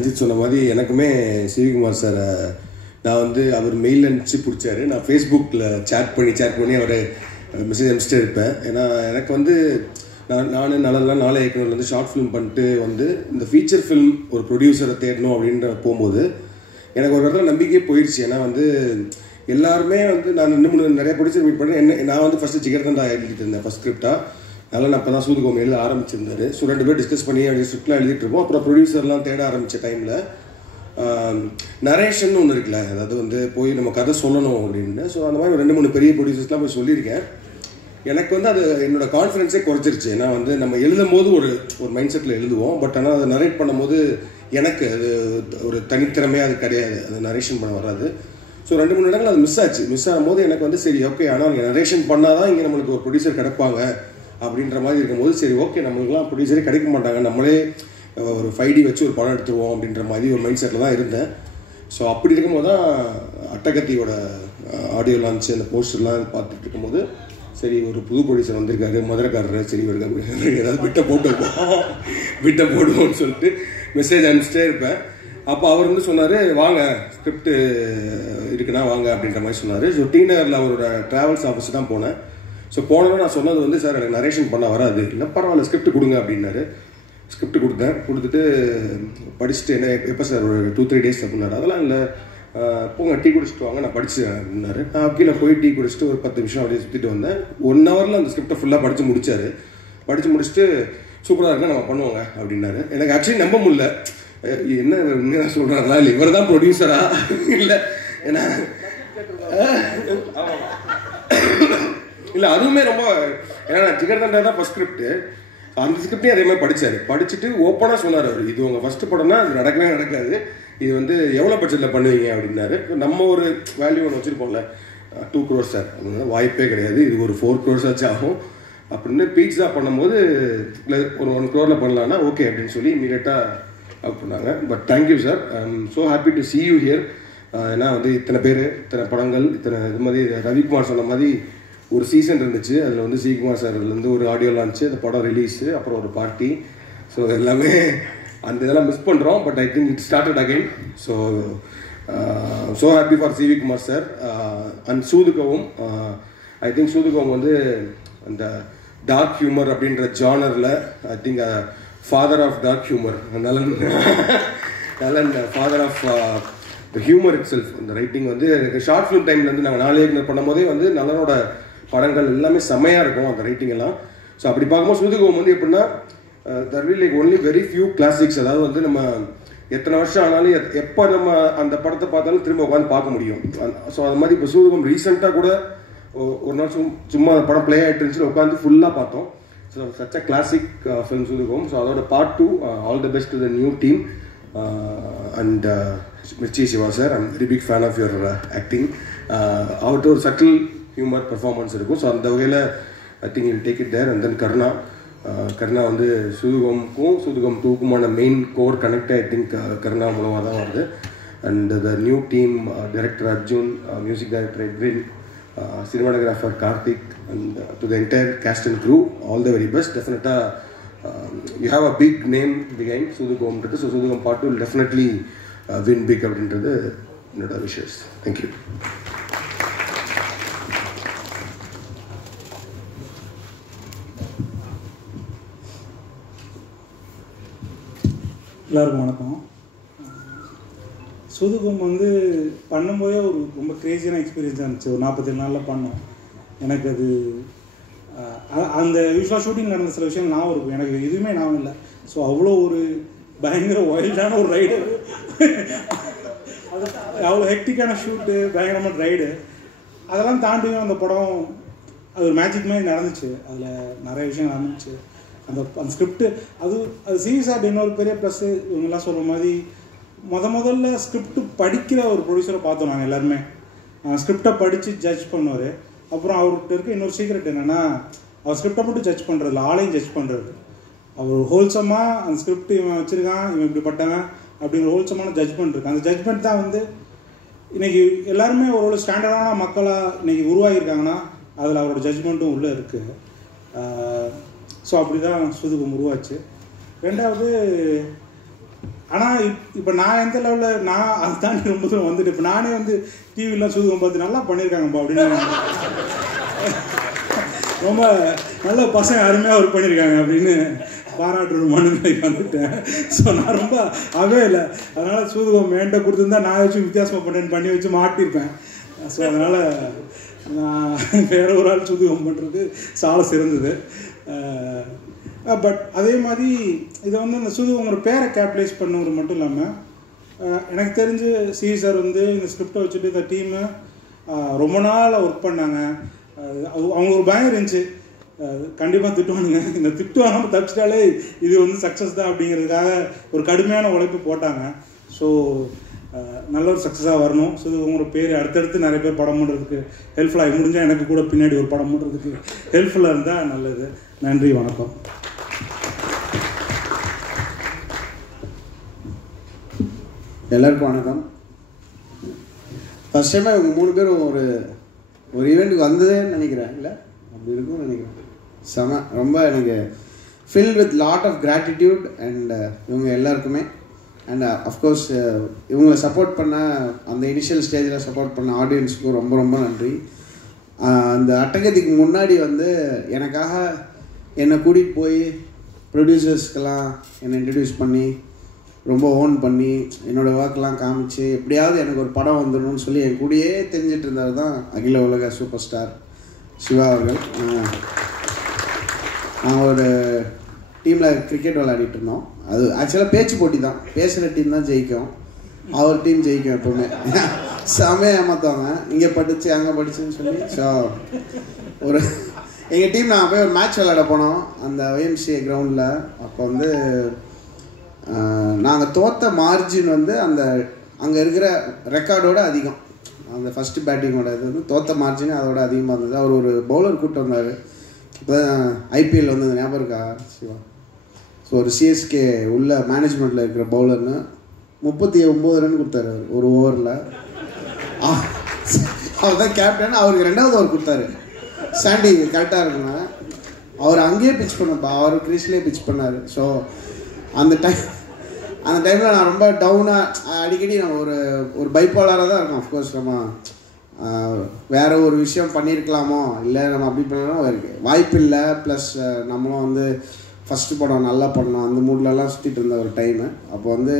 ரஞ்சித் சொன்ன மாதிரி எனக்குமே சிவிகுமார் சார் நான் வந்து அவர் மெயில் அனுப்பிச்சு பிடிச்சாரு. நான் ஃபேஸ்புக்கில் சேட் பண்ணி அவரை மெசேஜ் அனுப்பிச்சிட்டே இருப்பேன். ஏன்னா எனக்கு வந்து நான் நாளை இயக்குனர் வந்து ஷார்ட் ஃபிலிம் பண்ணிட்டு வந்து இந்த ஃபீச்சர் ஃபிலிம் ஒரு ப்ரொடியூசரை தேடணும் அப்படின்ற போகும்போது எனக்கு ஒரு இடத்துல நம்பிக்கையே போயிடுச்சு. ஏன்னா வந்து எல்லாருமே வந்து நான் இன்னும் நிறைய ப்ரொடியூசர் மீட் பண்ணேன். நான் வந்து ஃபஸ்ட்டு ஜிகர்தண்டா எழுதிட்டு இருந்தேன் ஃபஸ்ட் ஸ்கிரிப்டாக. அதனால் நான் இப்போ தான் சூதுகோம் எழுத ஆரம்பிச்சிருந்தாரு. ஸோ 2 பேர் டிஸ்கஸ் பண்ணி அப்படி ஸ்கிரிப்ட்லாம் எழுதிட்டு இருப்போம். அப்புறம் ப்ரொடியூசர்லாம் தேட ஆரம்பித்த டைமில் நரேஷன் ஒன்று இருக்குல்ல, அதாவது வந்து போய் நம்ம கதை சொல்லணும் அப்படின்னு. ஸோ அந்த மாதிரி 2-3 பெரிய ப்ரொடியூசர்ஸ்லாம் போய் சொல்லியிருக்கேன். எனக்கு வந்து அது என்னோட கான்ஃபிடன்ஸே குறைச்சிருச்சு. ஏன்னா வந்து நம்ம எழுதும் போது ஒரு மைண்ட் செட்டில் எழுதுவோம். பட் ஆனால் அதை நரேட் பண்ணும்போது எனக்கு அது ஒரு தனித்திறமையாக அது கிடையாது, அது நரேஷன் பண்ண வராது. ஸோ 2-3 இடங்கள் அது மிஸ் ஆகும்போது எனக்கு வந்து சரி ஓகே, ஆனால் இங்கே நரேஷன் பண்ணால் தான் இங்கே நம்மளுக்கு ஒரு ப்ரொடியூசர் கிடைப்பாங்க அப்படின்ற மாதிரி இருக்கும்போது சரி ஓகே, நம்மளுக்குலாம் ப்ரொடியூசரே கிடைக்க மாட்டாங்க, நம்மளே ஒரு 5D வச்சு ஒரு படம் எடுத்துருவோம் அப்படின்ற மாதிரி ஒரு மைண்ட் செட்டில் தான் இருந்தேன். ஸோ அப்படி இருக்கும்போது தான் அட்டகத்தியோட ஆடியோ லான்ச் அந்த போஸ்டர்லாம் பார்த்துட்டு இருக்கும்போது சரி ஒரு புது ப்ரொடியூசர் வந்திருக்காரு, மதுரைக்காரர், சரி ஏதாவது விட்ட போடுவோம்னு சொல்லிட்டு மெசேஜ் அனுப்பிச்சிட்டே இருப்பேன். அப்போ அவர் வந்து சொன்னார், வாங்க ஸ்கிரிப்ட் இருக்குன்னா வாங்க அப்படின்ற மாதிரி சொன்னார். ஸோ டி நகரில் அவரோட ட்ராவல்ஸ் ஆஃபீஸ் தான் போனேன். ஸோ போனதும் நான் சொன்னது வந்து சார் எனக்கு நரேஷன் பண்ண வராது, இல்லை பரவாயில்ல ஸ்கிரிப்ட் கொடுங்க அப்படின்னாரு. ஸ்கிரிப்ட் கொடுத்துட்டு படிச்சுட்டு என்ன எப்போ சார் ஒரு 2-3 டேஸ் அப்படின்னாரு. அதெல்லாம் இல்லை, போங்க டீ குடிச்சிட்டு வாங்க, நான் படித்தேன் அப்படின்னாரு. நான் கீழே போய் டீ குடிச்சிட்டு ஒரு 10 நிமிஷம் அப்படியே சுற்றிட்டு வந்தேன். 1 ஹவரில் அந்த ஸ்கிரிப்டை ஃபுல்லாக படித்து முடிச்சுட்டு சூப்பராக இருக்கா நம்ம பண்ணுவோங்க அப்படின்னாரு. எனக்கு ஆக்சுவலி நம்ப முடியல, என்ன உண்மையாக சொல்கிறாங்களா இல்லை இவர் தான் ப்ரொடியூசரா இல்லை, ஏன்னா இல்லை அதுவுமே ரொம்ப, ஏன்னா ஜிகர்தண்டா தான் ஃபஸ்ட் ஸ்கிரிப்ட். அந்த ஸ்கிரிப்டையும் அதே மாதிரி படிச்சுட்டு ஓப்பனாக சொன்னார் அவர், இது உங்கள் ஃபஸ்ட்டு படம்னா அது நடக்கவே நடக்காது, இது வந்து எவ்வளோ பட்ஜெட்டில் பண்ணுவீங்க அப்படின்னாரு. நம்ம ஒரு வேல்யூ ஒன்று வச்சுருப்போம்ல, 2 crores சார் அப்படின்னா வாய்ப்பே கிடையாது, இது ஒரு 4 crores ஆச்சு ஆகும் அப்படின்னு. பீட்ஸா பண்ணும்போது இல்லை ஒரு 1 crore பண்ணலான்னா ஓகே அப்படின்னு சொல்லி இமீடியட்டாக அவுட் பண்ணாங்க. But thank you sir, I am so happy to see you here. ஏன்னா வந்து இத்தனை பேர், இத்தனை படங்கள், இத்தனை இது மாதிரி ரவிக்குமார் சொன்ன மாதிரி ஒரு சீசன் இருந்துச்சு. அதில் வந்து சிகுமார் சார்லேருந்து ஒரு ஆடியோ லான்ச்சு, அந்த படம் ரிலீஸு, அப்புறம் ஒரு பார்ட்டி. ஸோ எல்லாமே அந்த இதெல்லாம் மிஸ் பண்ணுறோம். But I think it started again. So happy for Sivakumar sir and சூதுகவும். ஐ திங்க் சூதுகவும் வந்து அந்த டார்க் ஹியூமர் அப்படின்ற ஜானரில் I think father of dark humour, Nalan father of the humour itself. அந்த ரைட்டிங் வந்து எனக்கு ஷார்ட் ஃபிலிம் டைம்லேருந்து நாங்கள் 4 இயக்குனர் பண்ணும்போதே வந்து நலனோட படங்கள் எல்லாமே செம்மையாக இருக்கும் அந்த ரைட்டிங் எல்லாம். ஸோ அப்படி பார்க்கும்போது சூதுகவும் வந்து எப்படின்னா that will like only very few classics. அதாவது வந்து நம்ம எத்தனை வருஷம் ஆனாலும் எப்போ நம்ம அந்த படத்தை பார்த்தாலும் திரும்ப உட்காந்து பார்க்க முடியும். ஸோ அது மாதிரி இப்போ சூதுகம் ரீசெண்டாக கூட ஒரு நாள் சும்மா படம் ப்ளே ஆகிட்டு இருந்துச்சு, உட்காந்து ஃபுல்லாக பார்த்தோம். So such a classic film Soodhukavvum. So அதோட part 2 all the best to the new team and Mirchi Shiva sir, I'm very big fan of your acting. அவர்கிட்ட ஒரு சட்டில் ஹியூமர் பெர்ஃபார்மன்ஸ் இருக்கும். ஸோ அந்த வகையில் I think you take it there. And then Karuna வந்து சூதுகம்க்கும் சூதுகம் 2க்குமான main core connect I think Karuna மூலமாக தான் வருது. And the new team, director Arjun, music director Edwin, cinematographer Karthik, and to the entire cast and crew, all the very best. Definitely you have a big name behind Sudhugam, so Sudhugam part 2 will definitely win big out into the wishes. Thank you. எல்லாருக்கும் வணக்கம். சூதுகம் வந்து பண்ணும்போதே ஒரு ரொம்ப க்ரேசியான எக்ஸ்பீரியன்ஸாக இருந்துச்சு. ஒரு 47 நாளில் பண்ணோம். எனக்கு அது அந்த யூஸ்வலாக ஷூட்டிங் நடந்த சில விஷயம் ஞாபகம் இருக்கும், எனக்கு எதுவுமே ஞாபகம் இல்லை. ஸோ அவ்வளோ ஒரு பயங்கர வைல்டான ஒரு ரைடு, அது அவ்வளோ ஹெக்டிக்கான ஷூட்டு, பயங்கரமான ரைடு. அதெல்லாம் தாண்டியும் அந்த படம் அது ஒரு மேஜிக் மாதிரி நடந்துச்சு. அதில் நிறைய விஷயம் நடந்துச்சு. அந்த ஸ்கிரிப்டு அது சீரியஸாக இன்னொரு பெரிய ப்ளஸ்ஸு. இவங்கெல்லாம் சொல்கிற மாதிரி முதல்ல ஸ்கிரிப்டு படிக்கிற ஒரு ப்ரொடியூசரை பார்த்தோம் நாங்கள் எல்லாருமே. ஸ்கிரிப்டை படித்து ஜட்ஜ் பண்ணுவார். அப்புறம் அவர்கிட்ட இருக்க இன்னொரு சீக்ரெட் என்னென்னா, அவர் ஸ்கிரிப்டை மட்டும் ஜட்ஜ் பண்ணுறதில்ல, ஆளையும் ஜட்ஜ் பண்ணுறது. அவர் ஹோல்சமாக அந்த ஸ்கிரிப்ட் இவன் வச்சுருக்கான், இவன் இப்படிப்பட்டவன் அப்படிங்கிற ஹோல்சமான ஜட்ஜ்மெண்ட் இருக்குது. அந்த ஜட்ஜ்மெண்ட் தான் வந்து இன்றைக்கி எல்லாருமே ஒரு ஸ்டாண்டர்டான மக்களாக இன்றைக்கி உருவாகியிருக்காங்கன்னா அதில் அவரோட ஜட்ஜ்மெண்ட்டும் உள்ளே இருக்குது. ஸோ அப்படி தான் சூதுகம் உருவாச்சு. ரெண்டாவது ஆனால் இப்போ நான் எந்த லெவலில் நான் அதை தாண்டி ரொம்ப தூரம் வந்துட்டு இப்போ நானே வந்து டிவிலாம் சூதுகம் பார்த்து நல்லா பண்ணியிருக்காங்கப்பா அப்படின்னு ரொம்ப நல்ல பசங்க அருமையாக ஒர்க் பண்ணியிருக்காங்க அப்படின்னு பாராட்டுற மனநிலைக்கு வந்துட்டேன். ஸோ நான் ரொம்ப அவே இல்லை. அதனால் சூதுகம் வேண்ட கொடுத்துருந்தா நான் வச்சு வித்தியாசமாக பண்ணி வச்சு மாட்டியிருப்பேன். ஸோ அதனால் நான் வேற ஒரு ஆள் சூதுகம் பண்ணுறது சால சிறந்தது. பட் அதே மாதிரி இதை வந்து அந்த சூதுகம் ஒரு பேரை கேப்டலைஸ் பண்ணுறது மட்டும் இல்லாமல் எனக்கு தெரிஞ்சு சிவி சார் வந்து இந்த ஸ்கிரிப்டை வச்சுட்டு இந்த டீமு ரொம்ப நாள் ஒர்க் பண்ணாங்க. அவங்க ஒரு பயம் இருந்துச்சு, கண்டிப்பாக திட்டுவானுங்க, இந்த திட்டு வாங்காமல் தப்பிச்சிட்டாலே இது வந்து சக்ஸஸ் தான் அப்படிங்கிறதுக்காக ஒரு கடுமையான உழைப்பு போட்டாங்க. ஸோ நல்ல ஒரு சக்ஸஸாக வரணும். ஸோ உங்களோட பேர் அடுத்தடுத்து நிறைய பேர் படம் பண்ணுறதுக்கு ஹெல்ப்ஃபுல்லாக முடிஞ்சால் எனக்கு கூட பின்னாடி ஒரு படம் பண்ணுறதுக்கு ஹெல்ப்ஃபுல்லாக இருந்தால் நல்லது. நன்றி, வணக்கம். எல்லாருக்கும் வணக்கம். ஃபர்ஸ்ட் டைமாக இவங்க 3 பேரும் ஒரு ஈவெண்ட்டுக்கு வந்ததேன்னு நினைக்கிறேன். இல்லை அப்படி இருக்கும்னு நினைக்கிறேன். ரொம்ப எனக்கு fill with lot of gratitude and இவங்க எல்லாருக்குமே. அண்ட் அஃப்கோர்ஸ் இவங்களை சப்போர்ட் பண்ண அந்த இனிஷியல் ஸ்டேஜில் சப்போர்ட் பண்ண ஆடியன்ஸுக்கும் ரொம்ப ரொம்ப நன்றி. அந்த அட்டகத்திக்கு முன்னாடி வந்து எனக்காக என்னை கூட்டிகிட்டு போய் ப்ரொடியூசர்ஸ்க்கெல்லாம் என்னை இன்ட்ரடியூஸ் பண்ணி ரொம்ப ஓன் பண்ணி என்னோடய ஒர்க்கெலாம் காமிச்சு எப்படியாவது எனக்கு ஒரு படம் வந்துடணும்னு சொல்லி என் கூடயே தெரிஞ்சிட்டு இருந்தவர் தான் அகில உலக சூப்பர் ஸ்டார் சிவா அவர்கள். நான் ஒரு டீமில் கிரிக்கெட் விளையாடிட்டு இருந்தோம். அது ஆக்சுவலாக பேச்சு போட்டி தான், பேசுகிற டீம் தான் ஜெயிக்கும், அவர் டீம் ஜெயிக்கும் எப்போவுமே. செமையாக ஏமாற்றுவாங்க, இங்கே படிச்சு அங்கே படிச்சுன்னு சொல்லி. ஸோ எங்கள் டீம் நாங்கள் போய் ஒரு மேட்ச் விளையாட போனோம் அந்த YMCA கிரவுண்டில். அப்போ வந்து நாங்கள் தோற்ற மார்ஜின் வந்து அந்த அங்கே இருக்கிற ரெக்கார்டோட அதிகம். அந்த ஃபஸ்ட்டு பேட்டிங்கோட இது வந்து தோற்ற மார்ஜின் அதோட அதிகமாக இருந்தது. அவர் ஒரு பவுலர் கூப்பிட்டு வந்தார். இப்போ IPL வந்து ஞாபகம் இருக்கா சிவா? ஸோ ஒரு CSK உள்ள மேனேஜ்மெண்ட்டில் இருக்கிற பவுலர்னு 39 ரன் கொடுத்தாரு ஒரு ஓவரில். அவர் தான் கேப்டன். அவருக்கு 2வது ஓவர் கொடுத்தாரு. சாண்டி கரெக்டாக இருக்குங்க. அவர் அங்கேயே பிச் பண்ணப்பா, அவர் க்ரீஸ்லேயே பிச் பண்ணார். ஸோ அந்த டைமில் நான் ரொம்ப டவுனாக அடிக்கடி நம்ம ஒரு பைப்போலராக தான் இருக்கும். அஃப்கோர்ஸ் நம்ம வேறு ஒரு விஷயம் பண்ணியிருக்கலாமோ, இல்லை நம்ம அப்படி பண்ணலாம் வாய்ப்பு இல்லை. ப்ளஸ் நம்மளும் வந்து ஃபஸ்ட்டு படம் நல்லா பண்ணோம், அந்த மூட்லலாம் சுற்றிட்டு இருந்த ஒரு டைமு. அப்போ வந்து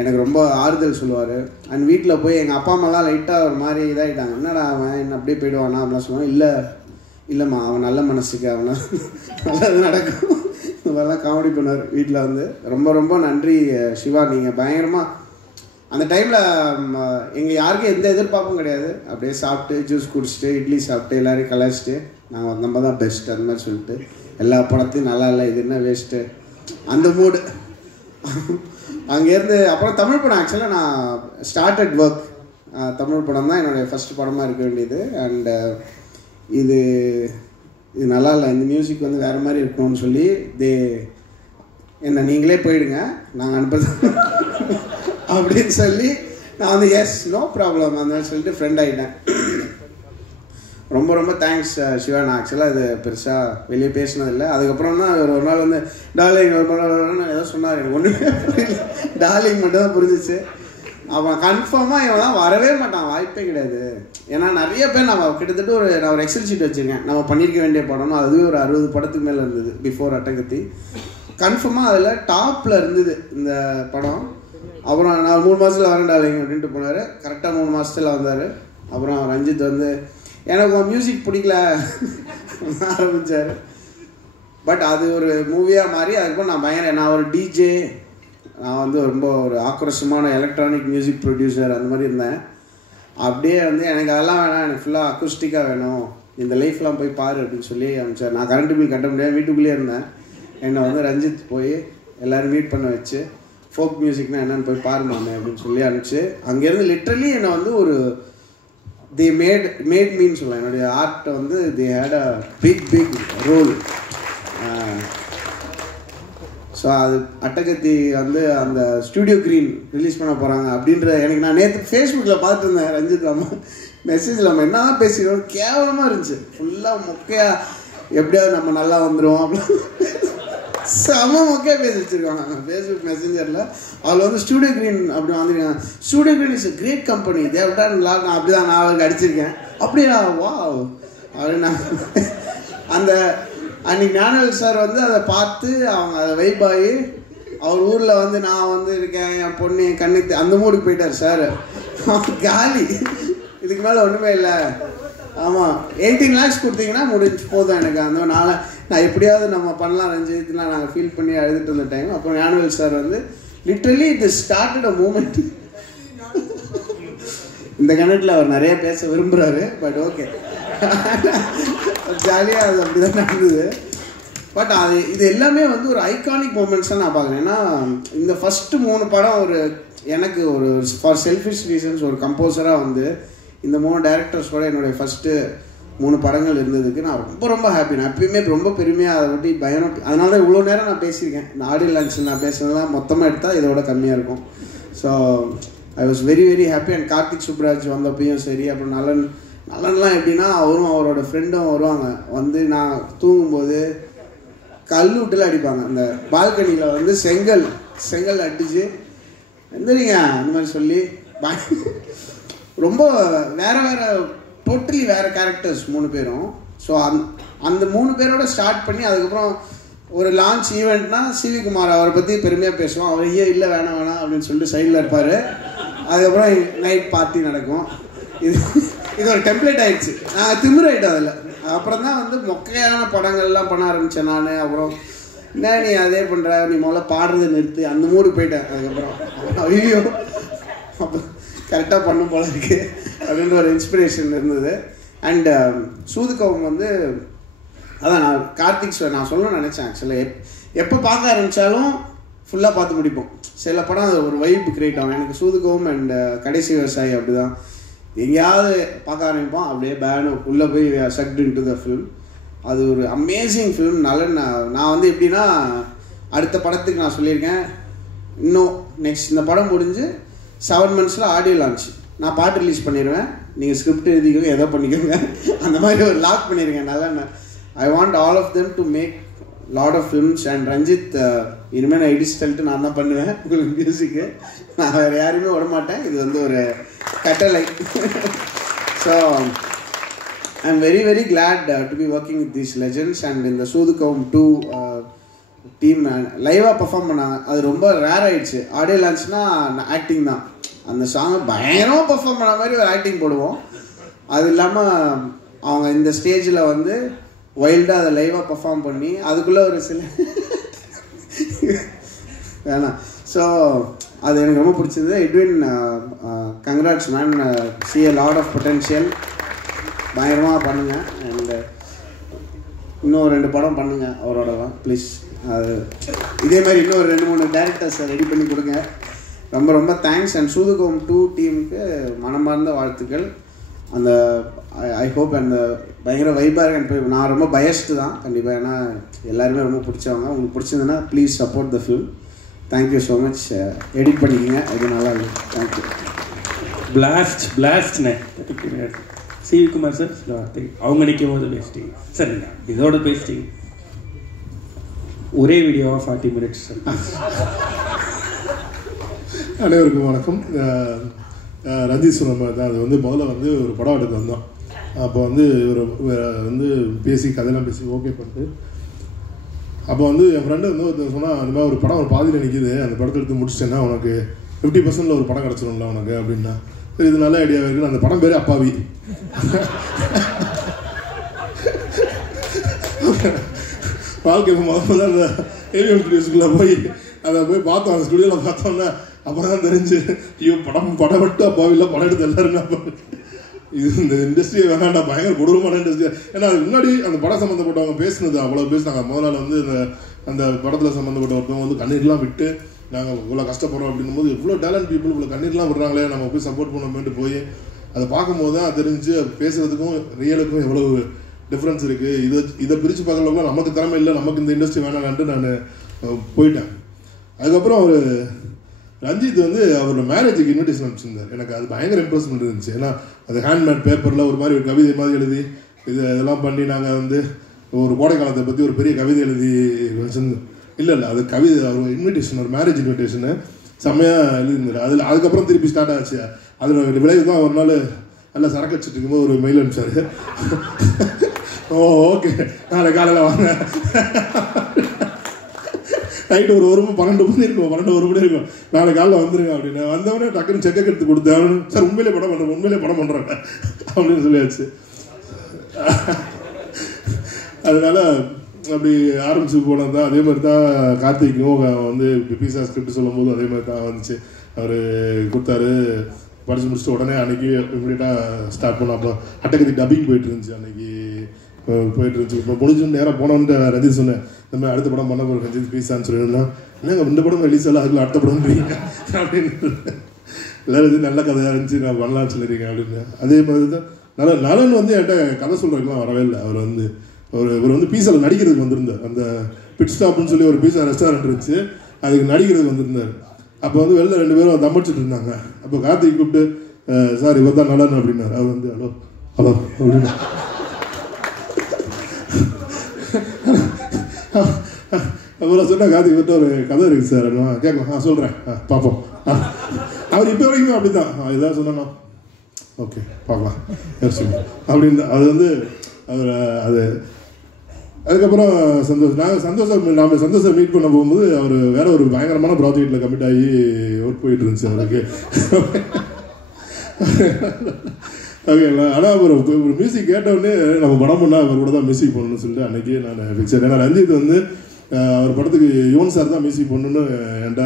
எனக்கு ரொம்ப ஆறுதல் சொல்லுவார். அண்ட் வீட்டில் போய் எங்கள் அப்பா அம்மாலாம் லைட்டாக ஒரு மாதிரி இதாகிட்டாங்க, என்னடா அவன் என்ன அப்படியே போயிடுவானா அப்படிலாம் சொல்லுவான். இல்லைம்மா அவன் நல்ல மனசுக்கு அவனை நல்லது நடக்கும், இதெல்லாம் காமெடி பண்ணார் வீட்டில் வந்து. ரொம்ப ரொம்ப நன்றி சிவா. நீங்கள் பயங்கரமாக அந்த டைமில் எங்கள் யாருக்கும் எந்த எதிர்பார்ப்பும் கிடையாது. அப்படியே சாப்பிட்டு ஜூஸ் குடிச்சிட்டு இட்லி சாப்பிட்டு எல்லோரையும் கலாச்சிட்டு நாங்கள் நம்ம தான் பெஸ்ட் அந்த மாதிரி சொல்லிட்டு எல்லா படத்தையும் நல்லா இல்லை, இது என்ன வேஸ்ட்டு அந்த மூடு. அங்கேருந்து அப்புறம் தமிழ் படம் ஆக்சுவலாக நான் ஸ்டார்டட் ஒர்க். தமிழ் படம் தான் என்னுடைய ஃபஸ்ட்டு படமாக இருக்க வேண்டியது. அண்டு இது நல்லா இல்லை, இந்த மியூசிக் வந்து வேறு மாதிரி இருக்கணும்னு சொல்லி என்ன நீங்களே போயிடுங்க நாங்கள் அனுப்புறது அப்படின்னு சொல்லி நான் வந்து எஸ் நோ ப்ராப்ளம் அந்த மாதிரி சொல்லிட்டு ஃப்ரெண்ட் ஆகிட்டேன். ரொம்ப ரொம்ப தேங்க்ஸ் சிவா. நான் ஆக்சுவலாக இது பெருசாக வெளியே பேசினதில்லை. அதுக்கப்புறம் தான் ஒரு நாள் வந்து டார்லிங் ஏதோ சொன்னார், எனக்கு ஒன்றுமே புரியல, டார்லிங் மட்டும் தான் புரிஞ்சிச்சு. அவன் கன்ஃபார்மாக இவன் தான் வரவே மாட்டான், வாய்ப்பே கிடையாது. ஏன்னா நிறைய பேர் நான் கிட்டத்தட்ட நான் ஒரு எக்ஸல் ஷீட் வச்சுருக்கேன், நம்ம பண்ணியிருக்க வேண்டிய படம்னு. அதுவே ஒரு 60 படத்துக்கு மேலே இருந்தது பிஃபோர் அட்டகத்தி. கன்ஃபார்மாக அதில் டாப்பில் இருந்தது இந்த படம். அப்புறம் நான் 3 மாதத்தில் வரேன் டார்லிங் அப்படின்ட்டு போனார். கரெக்டாக 3 மாதத்தில் வந்தார். அப்புறம் ரஞ்சித் வந்து எனக்கு மியூசிக் பிடிக்கல ஆரம்பித்தார். பட் அது ஒரு மூவியாக மாறி அதுக்கப்புறம் நான் ஒரு டிஜே, நான் வந்து ரொம்ப ஒரு ஆக்ரோஷமான எலக்ட்ரானிக் மியூசிக் ப்ரொடியூசர் அந்த மாதிரி இருந்தேன். அப்படியே வந்து எனக்கு அதெல்லாம் வேணாம், எனக்கு ஃபுல்லாக அக்குஸ்டிக்காக வேணும், இந்த லைஃப்லாம் போய் பாரு அப்படின்னு சொல்லி அனுப்பிச்சார். நான் கரண்ட் பில் கட்ட முடியாது, வீட்டுக்குள்ளேயே இருந்தேன். என்னை வந்து ரஞ்சித் போய் எல்லோரும் மீட் பண்ண வச்சு ஃபோக் மியூசிக்னால் என்னென்னு போய் பாருமாமே அப்படின்னு சொல்லி அனுப்பிச்சு அங்கேருந்து லிட்ரலி என்னை வந்து ஒரு they made meன்னு சொல்லலாம். என்னுடைய ஆர்ட்டை வந்து they had a big role. So அது அட்டகத்தி வந்து அந்த ஸ்டூடியோ க்ரீன் ரிலீஸ் பண்ண போகிறாங்க அப்படின்ற எனக்கு நான் நேற்று ஃபேஸ்புக்கில் பார்த்துட்டு இருந்தேன். ரஞ்சித் நம்ம மெசேஜில் நம்ம என்ன தான் பேசிக்கிறோம், கேவலமாக இருந்துச்சு, ஃபுல்லாக மொக்கையாக எப்படியாவது நம்ம நல்லா வந்துடும் அப்படின்னு. செம மொக்கையாக பேசி வச்சுருக்காங்க ஃபேஸ்புக் மெசஞ்சரில். அதில் வந்து ஸ்டூடியோ கிரீன் அப்படி வந்துருக்காங்க. Studio Green is great company தேவட்டான் நான் அப்படி தான் நான் அவருக்கு அடிச்சிருக்கேன். அப்படியா வா அப்படின்னு நான் அந்த அன்றைக்கி ஞானவேல் சார் வந்து அதை பார்த்து அவங்க அதை வைப்பாகி அவர் ஊரில் வந்து நான் வந்து இருக்கேன் என் பொண்ணு என் கண்ணுக்கு அந்த மூடுக்கு போயிட்டார் சார். காலி, இதுக்கு மேலே ஒன்றுமே இல்லை. ஆமாம் 18 lakhs கொடுத்தீங்கன்னா முடிஞ்சு போதும் எனக்கு. அந்த நான் எப்படியாவது நம்ம பண்ணலாம் ரஞ்சித்லாம் நாங்கள் ஃபீல் பண்ணி அழுதுட்டு இருந்த டைம். அப்புறம் ஞானவேல் சார் வந்து லிட்ரலி இது ஸ்டார்டட் அ மூமெண்ட். இந்த கணக்கில் அவர் நிறைய பேச விரும்புகிறாரு. பட் ஓகே, ஜாலியாக அது அப்படி தான் நடந்தது. பட் அது இது எல்லாமே வந்து ஒரு ஐகானிக் மூமெண்ட்ஸாக நான் பார்க்குறேன். ஏன்னா இந்த ஃபஸ்ட்டு 3 படம் ஒரு எனக்கு ஒரு ஃபார் செல்ஃபிஷ் ரீசன்ஸ் ஒரு கம்போசராக வந்து இந்த 3 டேரக்டர்ஸோட என்னுடைய ஃபஸ்ட்டு 3 படங்கள் இருந்ததுக்கு நான் ரொம்ப ஹாப்பி. நான் எப்பயுமே ரொம்ப பெருமையாக அதை விட்டு பயம். அதனால தான் இவ்வளோ நேரம் நான் பேசியிருக்கேன். இந்த ஆடியோ லான்ச்சில் நான் பேசுனதெல்லாம் மொத்தமாக எடுத்தால் இதோட கம்மியாக இருக்கும். So I was very very happy. And Karthik Subbaraj வந்தப்பையும் சரி, அப்புறம் நலன்லாம் எப்படின்னா அவரும் அவரோட ஃப்ரெண்டும் வருவாங்க. வந்து நான் தூங்கும்போது கல் விட்டுல அடிப்பாங்க. அந்த பால்கனியில் வந்து செங்கல் அடிச்சு எந்திரிங்க அந்த மாதிரி சொல்லி ரொம்ப வேறு டோட்டலி வேறு கேரக்டர்ஸ் 3 பேரும். ஸோ அந்த 3 பேரோட ஸ்டார்ட் பண்ணி அதுக்கப்புறம் ஒரு லான்ச் ஈவெண்ட்னா சிவி குமார் அவரை பற்றி பெருமையாக பேசுவோம். அவர் இல்லை வேணாம் அப்படின்னு சொல்லிட்டு சைடில் இருப்பார். அதுக்கப்புறம் நைட் பார்ட்டி நடக்கும். இது ஒரு டெம்ப்ளேட் ஆகிடுச்சு. நான் திமிராயிட்டேன் அதில். அப்புறம் தான் வந்து மொக்கையான படங்கள்லாம் பண்ண ஆரம்பித்தேன் நான். அப்புறம் என்ன நீ அதே பண்ணுற, நீ முதல்ல பாடுறதை நிறுத்து, அந்த மூடுக்கு போயிட்டேன். அதுக்கப்புறம் ஐயோ அப்போ கரெக்டாக பண்ணும் போல இருக்கு அப்படின்ற ஒரு இன்ஸ்பிரேஷன் இருந்தது. அண்ட் சூதுகவம் வந்து அதான் நான் கார்த்திக் சார் நான் சொல்லணும்னு நினச்சேன். ஆக்சுவலாக எப்போ பார்க்க ஆரம்பித்தாலும் ஃபுல்லாக பார்த்து முடிப்போம். சில படம் அது ஒரு வைப் கிரியேட் ஆகும். எனக்கு சூதுகவம் அண்ட் கடைசி விவசாயி அப்படி தான். எங்கேயாவது பார்க்க ஆரம்பிப்போம், அப்படியே பேனு உள்ளே போய் சக்ட் இன்டு த ஃபிலிம். அது ஒரு அமேசிங் ஃபிலிம். நான் வந்து எப்படின்னா அடுத்த படத்துக்கு நான் சொல்லியிருக்கேன், இன்னும் நெக்ஸ்ட் இந்த படம் முடிஞ்சு 7 monthsல ஆடியோ லான்ச், நான் பாட்டு ரிலீஸ் பண்ணிடுவேன், நீங்கள் ஸ்கிரிப்ட் எழுதிக்கோங்க எதோ பண்ணிக்கோங்க, அந்த மாதிரி ஒரு லாக் பண்ணியிருக்கேன். நல்லா I want all of them to make lot of films. And Ranjith இனிமேல் நான் எடிட் ஸ்டைல்ட்டு நான் தான் பண்ணுவேன் உங்களுக்கு மியூசிக்கு. நான் வேறு யாரையுமே விட மாட்டேன். இது வந்து ஒரு கட்டளை. So I am very very glad to be working with these legends. And இந்த சூதுகவம் 2 டீம் லைவாக பர்ஃபார்ம் பண்ணாங்க. அது ரொம்ப ரேர் ஆகிடுச்சு. ஆடியோ லான்ச்னால் ஆக்டிங் தான். அந்த சாங்கை பயங்கரமாக பர்ஃபார்ம் பண்ண மாதிரி ஒரு ஆக்டிங் போடுவோம். அது இல்லாமல் அவங்க இந்த ஸ்டேஜில் வந்து வைல்டாக அதை லைவாக பர்ஃபார்ம் பண்ணி அதுக்குள்ளே ஒரு சில வேணாம். ஸோ அது எனக்கு ரொம்ப பிடிச்சது. Edwin congrats man, see a lot of potential. பயங்கரமாக பண்ணுங்கள். அண்ட் இன்னும் 2 படம் பண்ணுங்கள் அவரோட தான் ப்ளீஸ். அது இதே மாதிரி இன்னும் 2-3 டேரக்டர்ஸை ரெடி பண்ணி கொடுங்க. ரொம்ப ரொம்ப தேங்க்ஸ். அண்ட் சூதுகவம் 2 டீமுக்கு மனமார்ந்த வாழ்த்துக்கள். அந்த ஐ ஹோப் அந்த பயங்கர வைபாக எனக்கு நான் ரொம்ப பயஸ்டு தான் கண்டிப்பாக. ஏன்னா எல்லாருமே ரொம்ப பிடிச்சவங்க. உங்களுக்கு பிடிச்சிருந்ததுன்னா please support the film. Thank you so much. Edit பண்ணிக்கோங்க, அது நல்லா இருக்கும். தேங்க்யூ. பிளாஸ்ட்ண்ணே. சிவி குமார் சார் சில வார்த்தை அவங்க நிற்கும் போது பேசிட்டீங்க. சரிங்க, இதோட பேசிட்டீங்க. ஒரே வீடியோவாக 40 minutes சார். அனைவருக்கும் வணக்கம். ரஞ்சித் சொன்ன மாதிரி தான். அது வந்து முதல்ல வந்து ஒரு படம் எடுத்து வந்தோம். அப்போ வந்து ஒரு வந்து பேசி கதையெல்லாம் பேசி ஓகே பண்ணிட்டு அப்போ வந்து என் ஃப்ரெண்டு வந்து ஒருத்தர் சொன்னால், அந்த மாதிரி ஒரு படம் ஒரு பாதியில் நிற்கிது, அந்த படத்தை எடுத்து முடிச்சிட்டேன்னா உனக்கு 50% ஒரு படம் கிடச்சிடும்ல உனக்கு அப்படின்னா. சரி, இது நல்ல ஐடியாவாக இருக்குது. அந்த படம் பேர் அப்பாவி. வாழ்க்கை முதல்ல அந்த ஏவிஎம் ஸ்டுடியோஸ்குள்ளே போய் அதை போய் பார்த்தோம். அந்த ஸ்டுடியோவில் பார்த்தோன்னா அப்புறம் தான் தெரிஞ்சு, ஐயோ படம் மட்டும் அப்பாவில்லை, படம் எடுத்து எல்லாருமே அப்பா. இது இந்த இண்டஸ்ட்ரியை வேணாண்டா, பயங்கர கொடூரமான இண்டஸ்ட்ரி. ஏன்னா அதுக்கு முன்னாடி அந்த படம் சம்மந்தப்பட்டவங்க பேசினது அவ்வளோ பேசினாங்க. முதல்ல வந்து அந்த படத்தில் சம்மந்தப்பட்ட ஒருத்தவங்க வந்து கண்ணீர்லாம் விட்டு நாங்கள் இவ்வளோ கஷ்டப்படுறோம் அப்படின்னும் போது, இவ்வளோ டேலண்ட் பீப்புள் இவ்வளோ கண்ணீர்லாம் விடுறாங்களே, நம்ம போய் சப்போர்ட் பண்ணணும்னு போய் அதை பார்க்கும்போது தான் தெரிஞ்சு பேசுகிறதுக்கும் ரியலுக்கும் எவ்வளோ டிஃப்ரென்ஸ் இருக்குது. இதை பிரித்து பார்க்குறவங்க நமக்கு திறமை இல்லை, நமக்கு இந்த இண்டஸ்ட்ரி வேணான்ட்டு நான் போயிட்டேன். அதுக்கப்புறம் ஒரு ரஞ்சித் வந்து அவரோட மேரேஜுக்கு இன்விடேஷன் அனுப்பிச்சிருந்தார். எனக்கு அது பயங்கர இம்ப்ரெஸ்மெண்ட் இருந்துச்சு. ஏன்னா அது ஹேண்ட்மேட் பேப்பரில் ஒரு மாதிரி ஒரு கவிதை மாதிரி எழுதி இதெல்லாம் பண்ணி நாங்கள் வந்து ஒரு கோடை காலத்தை பற்றி ஒரு பெரிய கவிதை எழுதி வச்சுருந்தோம். இல்லை அது கவிதை, ஒரு இன்விடேஷன், ஒரு மேரேஜ் இன்விடேஷனு செம்மையாக எழுதிருந்தார். அதுக்கப்புறம் திருப்பி ஸ்டார்ட் ஆச்சு. அதில் விளைவு தான் ஒரு நாள் நல்லா சரக்கு வச்சுட்டு இருக்கும்போது ஒரு மெயில் அனுப்பிச்சாரு. ஓகே நாளை காலையில் வாங்க, நைட்டு ஒரு 12 மணி இருக்கும், 1 மணி இருக்கும், நாளை காலையில் வந்துருங்க அப்படின்னு. வந்தவொடனே டக்குன்னு செக்கை எடுத்து கொடுத்தேன். சார் உண்மையிலே படம் பண்ணுறேன் அப்படின்னு சொல்லியாச்சு. அதனால அப்படி ஆரம்பிச்சு போனது தான். அதே மாதிரி தான் கார்த்திக்கும் வந்து பீஸா ஸ்கிரிப்ட் சொல்லும் போது அதே மாதிரி தான் வந்துச்சு. அவர் கொடுத்தாரு, படித்து முடிச்சுட்டு உடனே அன்றைக்கி இமீடியட்டாக ஸ்டார்ட் பண்ணோம். அப்போ அட்டகத்தி டப்பிங் போயிட்டு இருந்துச்சு, அன்றைக்கி போயிட்டு இருந்துச்சு. இப்போ முடிஞ்சுன்னு நேராக போனோன்ட்டு ரஞ்சித் சொன்னேன், இந்த மாதிரி அடுத்த படம் பண்ண போகிற ரஞ்சித் பீஸான்னு சொல்லியிருந்தா, என்னங்க இந்த படம் ரிலீஸ் ஆகல, அதுக்குள்ள அடுத்த படம் போறீங்க அப்படின்னு. எல்லோரும் இது நல்ல கதையாக இருந்துச்சு, நான் பண்ணலான்னு சொல்லியிருக்கேன் அப்படின்னு. அதே மாதிரி தான் நலன் வந்து என்கிட்ட கதை சொல்கிறதுக்குலாம் வரவே இல்லை. இவர் வந்து பீஸாவில் நடிக்கிறதுக்கு வந்திருந்தார். அந்த பிட் ஸ்டாப்னு சொல்லி ஒரு பீஸா ரெஸ்டாரண்ட் இருந்துச்சு, அதுக்கு நடிக்கிறதுக்கு வந்திருந்தார். அப்போ வந்து வெளில 2 பேரும் தம்பிச்சுட்டு இருந்தாங்க. அப்போ கார்த்திக் கூப்பிட்டு, சார் இவர் தான் நலன் அப்படின்னார். அவர் வந்து ஹலோ அப்படின்னு அப்புறம் சொன்னால், கார்த்திக் கிட்ட ஒரு கதை இருக்குது சார் கேட்கலாம், சொல்கிறேன் பார்ப்போம். அவர் இப்போ வரைக்கும் அப்படி தான் இதாக சொன்னா, ஓகே பார்க்கலாம் அப்படின்னு. அது வந்து அவர் அதுக்கப்புறம் சந்தோஷம் மீட் பண்ண போகும்போது அவர் வேற ஒரு பயங்கரமான ப்ராஜெக்டில் கமிட் ஆகி ஒர்க் போயிட்டு இருந்துச்சு அவருக்கு. ஓகேங்களா? ஆனால் ஒரு மியூசிக் கேட்டவுடனே நம்ம படம் பண்ணால் அவர் கூட தான் மியூசிக் பண்ணணும்னு சொல்லிட்டு அன்றைக்கி நான் ஃபிக்ஸட். ஏன்னா ரஞ்சித் வந்து அவர் படத்துக்கு யுவன் சார் தான் மியூசிக் பண்ணணுன்னு என்கிட்ட,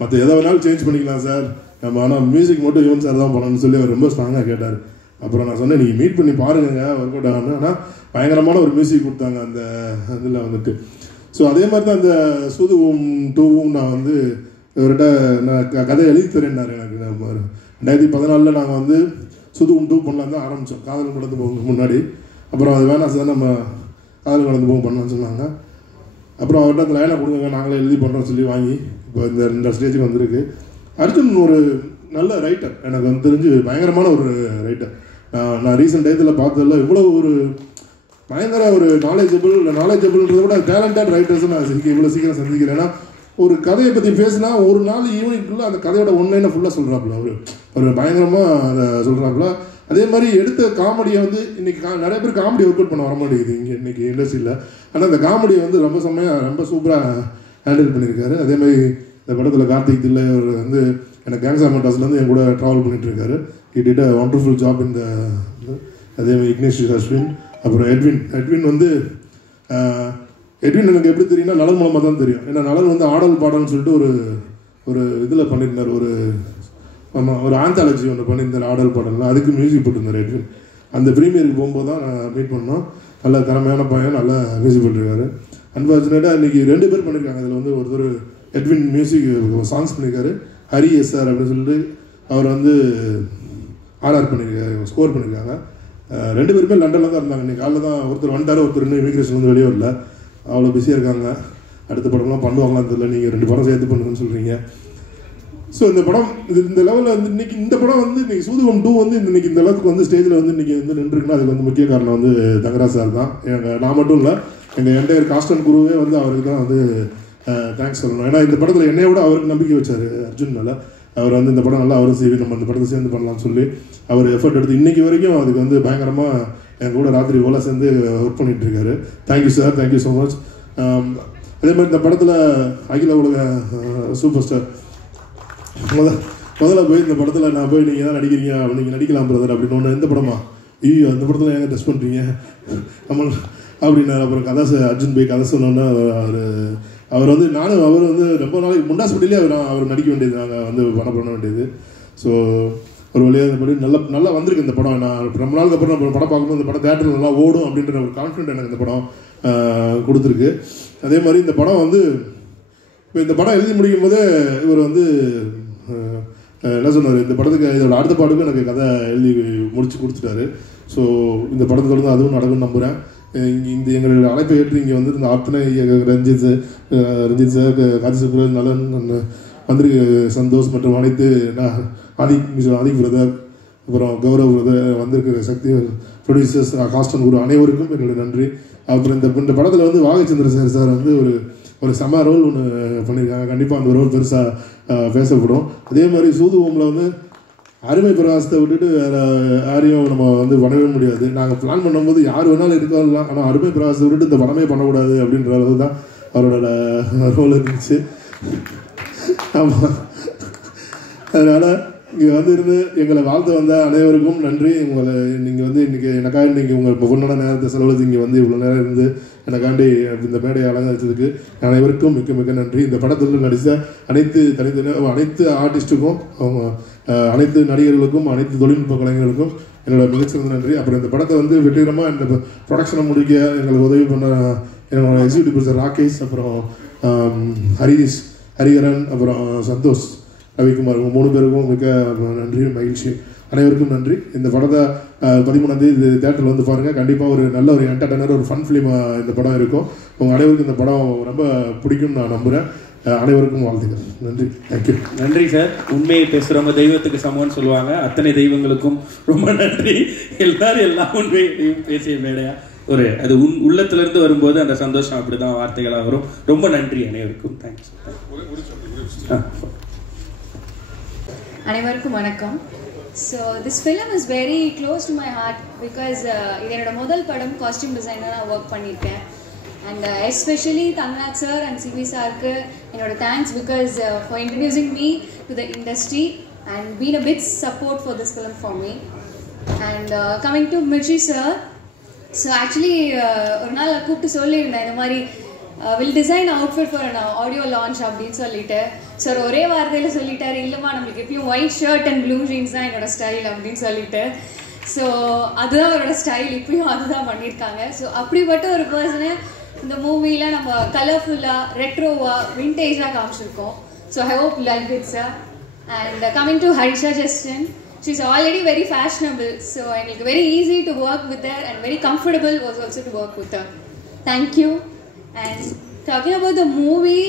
மற்ற எதை வேணாலும் சேஞ்ச் பண்ணிக்கலாம் சார், நம்ம ஆனால் மியூசிக் மட்டும் யுவன் சார் தான் பண்ணணும்னு சொல்லி அவர் ரொம்ப ஸ்ட்ராங்காக கேட்டார். அப்புறம் நான் சொன்னேன், நீங்கள் மீட் பண்ணி பாருங்க, ஒர்க் அவுட் ஆகணும். ஆனால் பயங்கரமான ஒரு மியூசிக் கொடுத்தாங்க அந்த இதில் வந்துட்டு. ஸோ அதே மாதிரி தான் அந்த சூதுவும் டூவும் நான் வந்து இவர்கிட்ட நான் கதை எழுதி தரேன்னாரு எனக்கு. 2014 நாங்கள் வந்து சூதுவும் 2 பண்ணலாம் தான் ஆரம்பித்தோம், காதல் கடந்து போகிறதுக்கு முன்னாடி. அப்புறம் அது வேணாம் சார், நம்ம காதல் கடந்து போக பண்ணலாம்னு சொன்னாங்க. அப்புறம் அவர்கிட்ட அந்த லைனை கொடுங்க, நாங்களே எழுதி பண்ணுறோம்னு சொல்லி வாங்கி இப்போ இந்த ஸ்டேஜுக்கு வந்திருக்கு. அர்ஜுன் ஒரு நல்ல ரைட்டர், எனக்கு வந்து தெரிஞ்சு பயங்கரமான ஒரு ரைட்டர். நான் ரீசெண்ட் டயத்தில் பார்த்ததில்ல இவ்வளோ ஒரு பயங்கர ஒரு நாலேஜபிள்ன்றதை விட டேலண்டட் ரைட்டர்ஸும் நான் இவ்வளோ சீக்கிரம் சந்திக்கிறேன். ஏன்னா ஒரு கதையை பற்றி பேசினா ஒரு நாள் ஈவினிங்குள்ளே அந்த கதையோட ஒன்லைனை ஃபுல்லாக சொல்கிறாப்புல, ஒரு பயங்கரமாக அதை சொல்கிறாப்புல. அதே மாதிரி எடுத்த காமெடியை வந்து இன்றைக்கி நிறைய பேர் காமெடி ஒர்க் அவுட் பண்ண வர மாட்டேங்குது இங்கே இன்றைக்கி இண்டஸ்ட்ரியில். ஆனால் அந்த காமெடியை வந்து ரொம்ப சூப்பராக ஹேண்டில் பண்ணியிருக்காரு. அதே மாதிரி இந்த படத்தில் கார்த்திக் தில்லை அவர் வந்து எனக்கு கேங்ஸ் ஆஃப் மெட்ராஸ்லேருந்து என் கூட ட்ராவல் பண்ணிட்டு இருக்காரு. He did a wonderful job இந்த. அதே மாதிரி இக்னேஷ் அஸ்வின், அப்புறம் எட்வின் வந்து எட்வின் எனக்கு எப்படி தெரியும்னா நலன் மூலமாக தான் தெரியும். ஏன்னா நலன் வந்து ஆடல் பாடல்னு சொல்லிட்டு ஒரு இதில் பண்ணியிருந்தார், ஒரு ஆந்தாலஜி ஒன்று பண்ணியிருந்தார் ஆடல் பாடல்னா, அதுக்கு மியூசிக் போட்டிருந்தார் எட்வின். அந்த ப்ரீமியருக்கு போகும்போது தான் மீட் பண்ணோம். நல்ல திறமையான பையன், நல்லா மியூசிக் பண்ணிருக்காரு. அன்ஃபார்ச்சுனேட்டாக இன்றைக்கி 2 பேர் பண்ணியிருக்காங்க. அதில் வந்து ஒருத்தர் எட்வின் மியூசிக் சாங்ஸ் பண்ணியிருக்காரு, ஹரி எஸ்ஆர் அப்படின்னு சொல்லிட்டு அவர் வந்து ஆர்ஆர் பண்ணியிருக்காரு, ஸ்கோர் பண்ணியிருக்காங்க. 2 பேருமே லண்டனில் தான் இருந்தாங்க. இன்றைக்கி காலையில் தான் ஒருத்தர் வந்துட்டார், ஒருத்தர் இன்னும் இமிக்ரேஷன் வந்து வெளியே வரல, அவ்வளோ பிஸியாக இருக்காங்க. அடுத்த படம்லாம் பண்ணுவாங்களான்னு தெரியல, நீங்கள் 2 படம் சேர்த்து பண்ணுங்கன்னு சொல்கிறீங்க. ஸோ இந்த படம் இந்த லெவலில் வந்து இன்றைக்கி இந்த படம் வந்து இன்றைக்கி சூதுவம் 2 வந்து இன்றைக்கி இந்த அளவுக்கு வந்து ஸ்டேஜில் வந்து இன்றைக்கி வந்து நின்றுருக்குன்னா அதுக்கு வந்து முக்கிய காரணம் வந்து தங்கராஜ் சார் தான். நான் மட்டும் இல்லை, எங்கள் என்டையர் காஸ்ட் அண்ட் குருவே வந்து அவருக்கு தான் வந்து தேங்க்ஸ் சொல்லணும். ஏன்னா இந்த படத்தில் என்னைய விட அவருக்கு நம்பிக்கை வச்சார் அர்ஜுன் மேலே. அவர் வந்து இந்த படம் நல்லா அவரும் செய்வி, நம்ம இந்த படத்தை சேர்ந்து பண்ணலாம்னு சொல்லி அவர் எஃபர்ட் எடுத்து இன்றைக்கி வரைக்கும் அதுக்கு வந்து பயங்கரமாக என் கூட ராத்திரி ஓலா சேர்ந்து ஒர்க் பண்ணிகிட்டு இருக்காரு. Thank you sir, thank you so much. அதே மாதிரி இந்த படத்தில் அகில உலக சூப்பர் ஸ்டார் முதல்ல போய் இந்த படத்தில் நான் போய் நீங்கள் தான் நடிக்கிறீங்க, நீங்கள் நடிக்கலாம் பிரதர் அப்படின்னு ஒன்று. எந்த படமா? ஐயோ அந்த படத்தில் ஏங்க டெஸ்ட் பண்ணுறீங்க நம்ம அப்படின்னா. அப்புறம் அர்ஜுன் போய் கதை சொன்னோன்னா அவர் வந்து அவர் வந்து ரொம்ப நாளைக்கு முண்டாஸ்பட்டிலே அவர் நடிக்க வேண்டியது, நாங்கள் வந்து பண்ண வேண்டியது. ஸோ ஒரு வழியாக இந்த படம் நல்லா வந்திருக்கு இந்த படம். நான் ரொம்ப நாளுக்கு அப்புறம் நம்ம படம் பார்க்கும்போது இந்த படம் தேட்டரில் நல்லா ஓடும் அப்படின்ற ஒரு கான்ஃபிடென்ட் எனக்கு இந்த படம் கொடுத்துருக்கு. அதே மாதிரி இந்த படம் வந்து இப்போ இந்த படம் எழுதி முடிக்கும் போதே இவர் வந்து என்ன சொன்னார், இந்த படத்துக்கு இதோட அடுத்த பாட்டுக்கும் எனக்கு கதை எழுதி முடிச்சு கொடுத்துட்டாரு. ஸோ இந்த படத்தை தொடர்ந்து அதுவும் நடக்கும்னு நம்புகிறேன். இந்த எங்களுடைய அழைப்பை ஏற்று இங்கே வந்து இந்த அத்தனை ரஞ்சித் சார், காதி சுப்ராஜ், நலன் வந்திருக்கு, சந்தோஷ் மற்றும் அனைத்து ஆதிக் பிரதர், அப்புறம் கௌரவ் பிரதர், வந்திருக்கிற சக்தி ப்ரொடியூசர்ஸ், காஸ்ட் அண்ட் குரு அனைவருக்கும் என்னுடைய நன்றி. அப்புறம் இந்த படத்தில் வந்து வாகைச்சந்திர சார் வந்து ஒரு ஒரு செம ரோல் ஒன்று பண்ணியிருக்காங்க. கண்டிப்பாக அந்த ரோல் பெருசாக பேசப்படும். அதே மாதிரி சூதுவோமில் வந்து அருமை பிரகாசத்தை விட்டுட்டு வேறு யாரையும் நம்ம வந்து பண்ணவே முடியாது. நாங்கள் பிளான் பண்ணும்போது யார் வேணாலும் இருக்கலாம், ஆனால் அருமை பிரகாசத்தை விட்டுட்டு இந்த படமே பண்ணக்கூடாது அப்படின்ற அளவு தான் அவரோட ரோல் இருந்துச்சு. ஆமாம், அதனால் இங்கே வந்து இருந்து எங்களை வாழ்த்து வந்த அனைவருக்கும் நன்றி. உங்களை நீங்கள் வந்து இன்றைக்கி எனக்காக நீங்கள் உங்கள் பொண்ணோட நேரத்தை செலவழித்து இங்கே வந்து இவ்வளோ நேரம் இருந்து எனக்காண்டி இந்த மேடையை அலங்கரித்ததுக்கு அனைவருக்கும் மிக்க மிக்க நன்றி. இந்த படத்தில் நடித்த அனைத்து ஆர்டிஸ்ட்டுக்கும், அவங்க அனைத்து நடிகர்களுக்கும், அனைத்து தொழில்நுட்ப கலைஞர்களுக்கும் என்னோட மிகச்சிறந்த நன்றி. அப்புறம் இந்த படத்தை வந்து வெற்றிகரமாக இந்த ப்ரொடக்ஷனை முடிக்க எங்களுக்கு உதவி பண்ண என்னோட எக்ஸிக்யூட்டிவ் ப்ரொடியூசர் ராகேஷ், அப்புறம் ஹரிகரன், அப்புறம் சந்தோஷ், ரவிக்குமார், 3 பேருக்கும் மிக நன்றி, மகிழ்ச்சி. அனைவருக்கும் நன்றி. இந்த படத்தை 13ஆம் தேதி தேட்டரில் வந்து பாருங்கள். கண்டிப்பாக ஒரு நல்ல ஒரு என்டர்டைனர், ஒரு ஃபன் ஃபிலிமாக இந்த படம் இருக்கும். உங்கள் அனைவருக்கும் இந்த படம் ரொம்ப பிடிக்கும்னு நான் நம்புகிறேன். அனைவருக்கும் வாழ்த்துக்கள். நன்றி, தேங்க்யூ. நன்றி சார். உண்மையை பேசுகிறவங்க தெய்வத்துக்கு சமம்னு சொல்லுவாங்க. அத்தனை தெய்வங்களுக்கும் ரொம்ப நன்றி. எல்லாரும் எல்லா உண்மையையும் பேசிய மேடையா ஒரு அது உள்ளத்திலிருந்து வரும்போது அந்த சந்தோஷம் அப்படி தான் வார்த்தைகளாக வரும். ரொம்ப நன்றி அனைவருக்கும். தேங்க்ஸ். அனைவருக்கும் வணக்கம். So this film is very close to my heart because இது என்னோட முதல் படம். காஸ்டியூம் டிசைனராக நான் ஒர்க் பண்ணியிருக்கேன். And especially Thangaraj sir and CV சாருக்கு என்னோட thanks because for introducing me to the industry and been a big support for this film for me. And coming to Mirchi sir, so actually ஒரு நாள் கூப்பிட்டு சொல்லியிருந்தேன் இந்த மாதிரி will design outfit for audio launch அப்படின்னு சொல்லிட்டு. சார் ஒரே வார்த்தையில் சொல்லிட்டாரு, இல்லைம்மா நம்மளுக்கு எப்பயும் white shirt and blue jeans தான் என்னோட ஸ்டைல் அப்படின்னு சொல்லிட்டு. ஸோ அதுதான் அவரோட ஸ்டைல், இப்பயும் அதுதான் பண்ணியிருக்காங்க. ஸோ அப்படிப்பட்ட ஒரு பர்சனை இந்த மூவியில் நம்ம கலர்ஃபுல்லாக, ரெட்ரோவாக, விண்டேஜாக காமிச்சிருக்கோம். So I hope like it sir. And coming to Harisha Justin, she is already very fashionable, so எங்களுக்கு very easy to work with her and very comfortable was also to work with her. Thank you. And talking about the movie,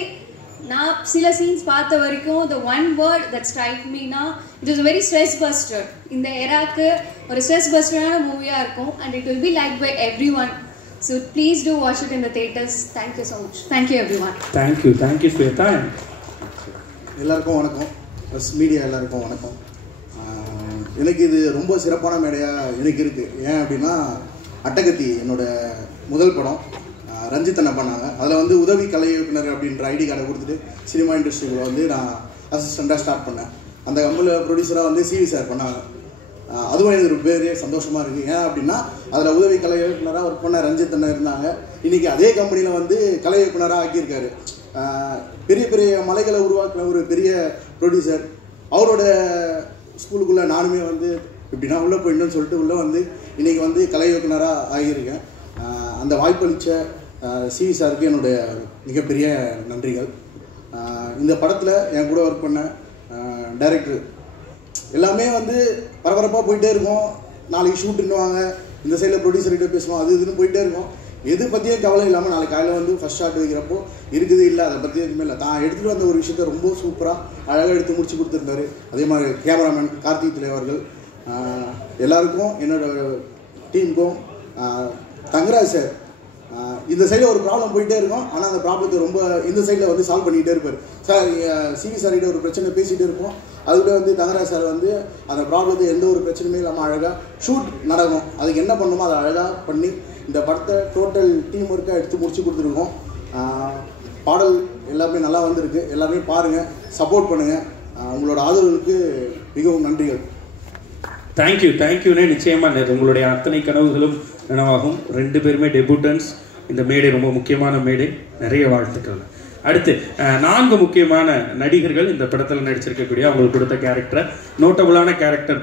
நான் சில scenes பார்த்த வரைக்கும் the one word that strike me na, it is a very stress buster. இந்த எராக்கு ஒரு stress busterயான மூவியாக இருக்கும் and it will be liked by everyone. So please do watch it in the theaters. Thank you so much. Thank you everyone. Thank you for your time. எல்லாருக்கும் வணக்கம். Plus media எல்லாருக்கும் வணக்கம். எனக்கு இது ரொம்ப சிறப்பான மேடையாக எனக்கு இருக்குது. ஏன் அப்படின்னா அட்டகத்தி என்னோட முதல் படம். ரஞ்சித் அண்ணா பண்ணாங்க. அதில் வந்து உதவி கலை இயக்குனர் அப்படின்ற ஐடி கார்டை கொடுத்துட்டு சினிமா இண்டஸ்ட்ரியில் வந்து நான் அசிஸ்டண்ட்டாக ஸ்டார்ட் பண்ணேன். அந்த கம்பெனியில் ப்ரொடியூசராக வந்து சிவி சார் பண்ணாங்க. அதுவும் எனக்கு ஒரு பேர் சந்தோஷமாக இருக்குது. ஏன் அப்படின்னா அதில் உதவி கலை இயக்குனராக ஒர்க் பண்ண ரஞ்சித் அண்ணா இருந்தாங்க. இன்றைக்கி அதே கம்பெனியில் வந்து கலை இயக்குனராக ஆக்கியிருக்காரு. பெரிய பெரிய மலைகளை உருவாக்கின ஒரு பெரிய ப்ரொடியூசர். அவரோட ஸ்கூலுக்குள்ளே நானுமே வந்து இப்படின்னா உள்ளே போயிட்டேன்னு சொல்லிட்டு உள்ளே வந்து இன்றைக்கி வந்து கலை இயக்குனராக ஆகியிருக்கேன். அந்த வாய்ப்பளித்த சிவி சாருக்கு என்னுடைய மிகப்பெரிய நன்றிகள். இந்த படத்தில் என் கூட ஒர்க் பண்ண டைரக்டர் எல்லாமே வந்து பரபரப்பாக போயிட்டே இருக்கும். நாளைக்கு ஷூட்டுன்னுவாங்க, இந்த சைடில் ப்ரொடியூசர்கிட்ட பேசுவோம், அது இதுன்னு போயிட்டே இருக்கும். எது பற்றியே கவலை இல்லாமல் நாளைக்கு காலையில் வந்து ஃபஸ்ட் ஷாட் வைக்கிறப்போ இருக்குது இல்லை அதை பற்றி எதுவுமே இல்லை. தான் எடுத்துகிட்டு வந்த ஒரு விஷயத்த ரொம்ப சூப்பராக அழகாக எடுத்து முடிச்சு கொடுத்துருந்தாரு. அதே மாதிரி கேமராமேன் கார்த்திக் திலே அவர்கள், எல்லாருக்கும் என்னோடய டீமுக்கும், தங்கராஜ் சார் இந்த சைடில் ஒரு ப்ராப்ளம் போயிட்டே இருக்கும். ஆனால் அந்த ப்ராப்ளத்தை ரொம்ப இந்த சைடில் வந்து சால்வ் பண்ணிகிட்டே இருப்பார். சார் சிவி சார்கிட்ட ஒரு பிரச்சனை பேசிகிட்டே இருப்போம், அதுக்கூட வந்து தங்கராஜ் சார் வந்து அந்த ப்ராப்ளத்தை எந்த ஒரு பிரச்சனையுமே இல்லாமல் அழகாக ஷூட் நடக்கும், அதுக்கு என்ன பண்ணணுமோ அதை அழகாக பண்ணி இந்த படத்தை டோட்டல் டீம் ஒர்க்காக எடுத்து முடிச்சு கொடுத்துருக்கோம். பாடல் எல்லாமே நல்லா வந்திருக்கு. எல்லாருமே பாருங்கள், சப்போர்ட் பண்ணுங்கள். உங்களோட ஆதரவுக்கு மிகவும் நன்றிகள். தேங்க்யூண்ணே. நிச்சயமாக உங்களுடைய அத்தனை கனவுகளும் நனவாகும். 2 பேருமே டெபுட்டன்ஸ். இந்த மேடை ரொம்ப முக்கியமான மேடை. நிறைய வாழ்த்துக்கள். அடுத்து 4 முக்கியமான நடிகர்கள் இந்த படத்தில் நடிச்சிருக்கக்கூடிய அவங்களுக்கு கொடுத்த கேரக்டர், நோட்டபுளான கேரக்டர்.